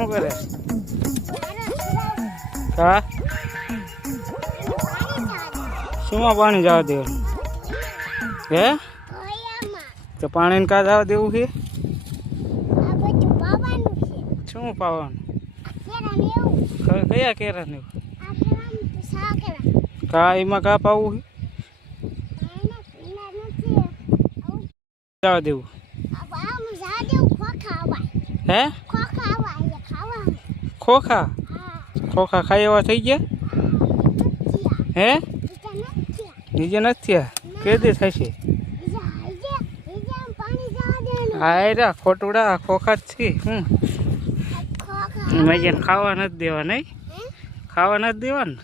શું કરે? હા, શુંમાં પાણી જવા દેવું? હે, તો પાણી કા જવા દેવું છે? શું પાવાનું? કયા કેરા ને કા એમાં કા પાવું જવા દેવું? હે, ખોખા ખોખા ખાઈ એવા થઈ ગયા? હે, નીચે નથી થયા? કેદી થશે? હા રા ખોટુડા ખોખા જ છે. મેં ખાવા નથી દેવા નહીં? ખાવા નથી દેવા ને?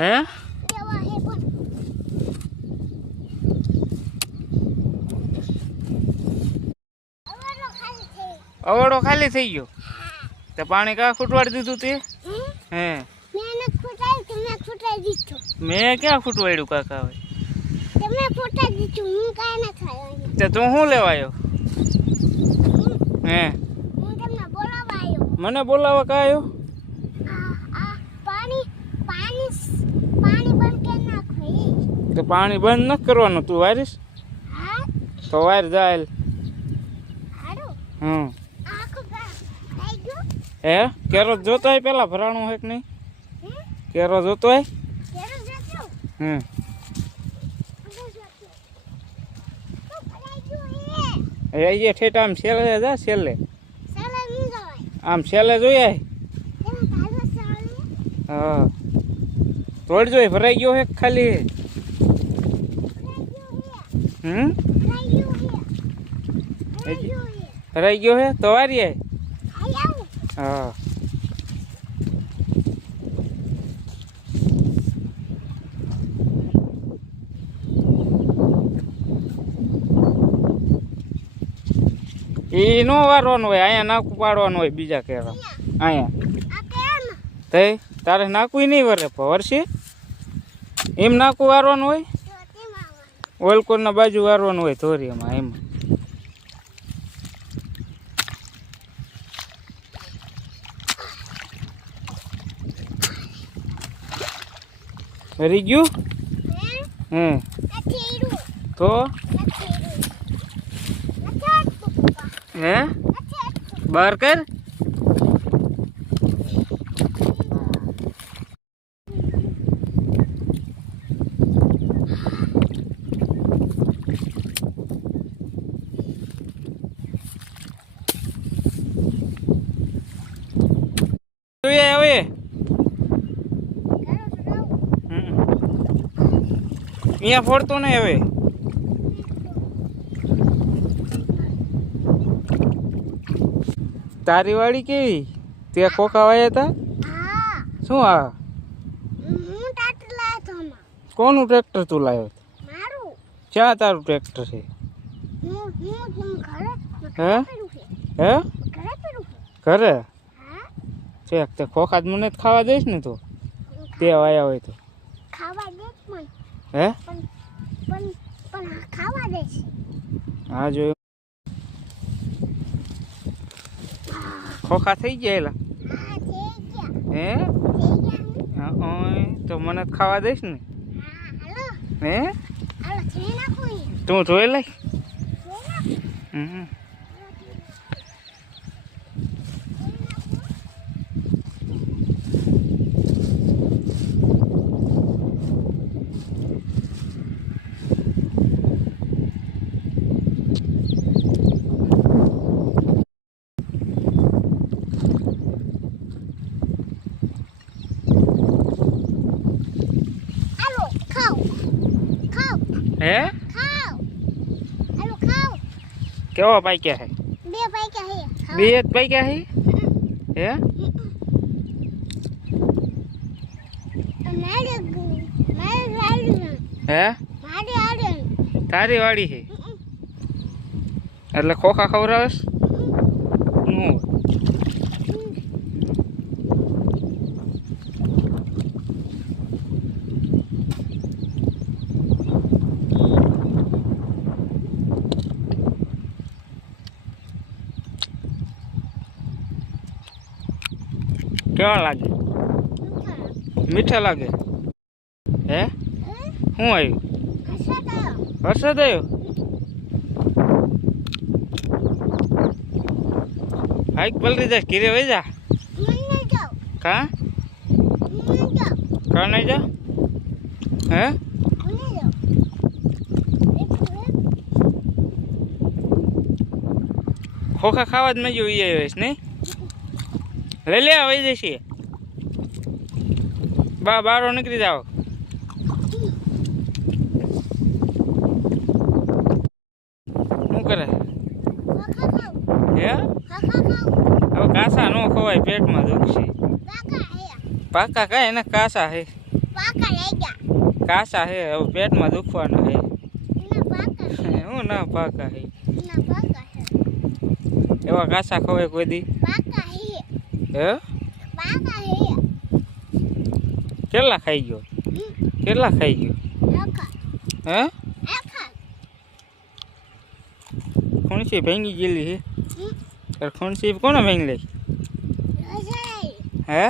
હે, અવળો ખાલી થઈ ગયો તો પાણી કા ખૂટવાડી દીધું તે? હે, મેં ક્યાં ખૂટવાડ્યું કાકા? હવે તું શું લેવા આવ્યો? હે, મને બોલાવા કા આવ્યો? તો પાણી બંધ નથી કરવાનું. તું વારીશ તો વાર જાય. હે, કેરો જોતો હોય પેલા ભરાણું હોય કે નહીં? કેરો જોતો હોય? એ ઠેઠ આમ છેલ્લે જા, છેલ્લે આમ છેલ્લે જોઈએ. હા, તોડજો. ભરાઈ ગયો હે ખાલી? ભરાઈ ગયો હે તો વારી. હા, એ નો વારવાનું હોય, અહીંયા નાકું પાડવાનું હોય. બીજા કેરા અહીંયા તે તારે નાકું નહીં વરે વરસે એમ નાકું વારવાનું હોય. ઓલકોરના બાજુ વારવાનું હોય ધોરીમાં. એમાં ભરી ગયું? તો હે, બહાર કર. હવે અહીંયા ફોડતો નહીં. હવે તારી વાડી કેવી? ત્યાં ખોખા વાયા હતા? શું? આ કોનું ટ્રેક્ટર તું લાવ્યો? ક્યાં તારું ટ્રેક્ટર છે? હે, હે, ઘરે છે તે ખોખા જ મને ખાવા દઈશ ને? તું તે વાયા હોય તો હે? હા, જોયું. ખોખા થઈ ગયા? હે, તો મને ખાવા દઈશ ને? હે, તું જોઈ લઈ. હે, કેવો પાક્યા હે? બે જ પાક્યા હે? હે, હે, તારી વાડી છે એટલે ખોખા ખવડાવસ? કેવા લાગે? મીઠા લાગે. હે શું આવ્યું? વરસાદ આવ્યો? હાઈક પલરી જાય ઘીરે વહી જા. કા કા નહીં જા? હે ખોખા ખાવા જ મેં જો ઈ આવ્યો નહીં? લઈ લે વહી જશે. બારો નીકળી જાઓ. શું કરે? હે હવે કાસા ન ખવાય, પેટમાં દુખશે. પાકા કાંઈ એને કાસા હે, કાસા હે, હવે પેટમાં દુખવાના હે. હું ના પાકા હે, એવા કાસા ખવાય કોઈ દી? હે કેટલા ખાઈ ગયો? કેટલા ખાઈ ગયો? હે ખુણસી ભાંગી ગયેલી હે. ખુણસી કોને ભાંગી લઈ? હે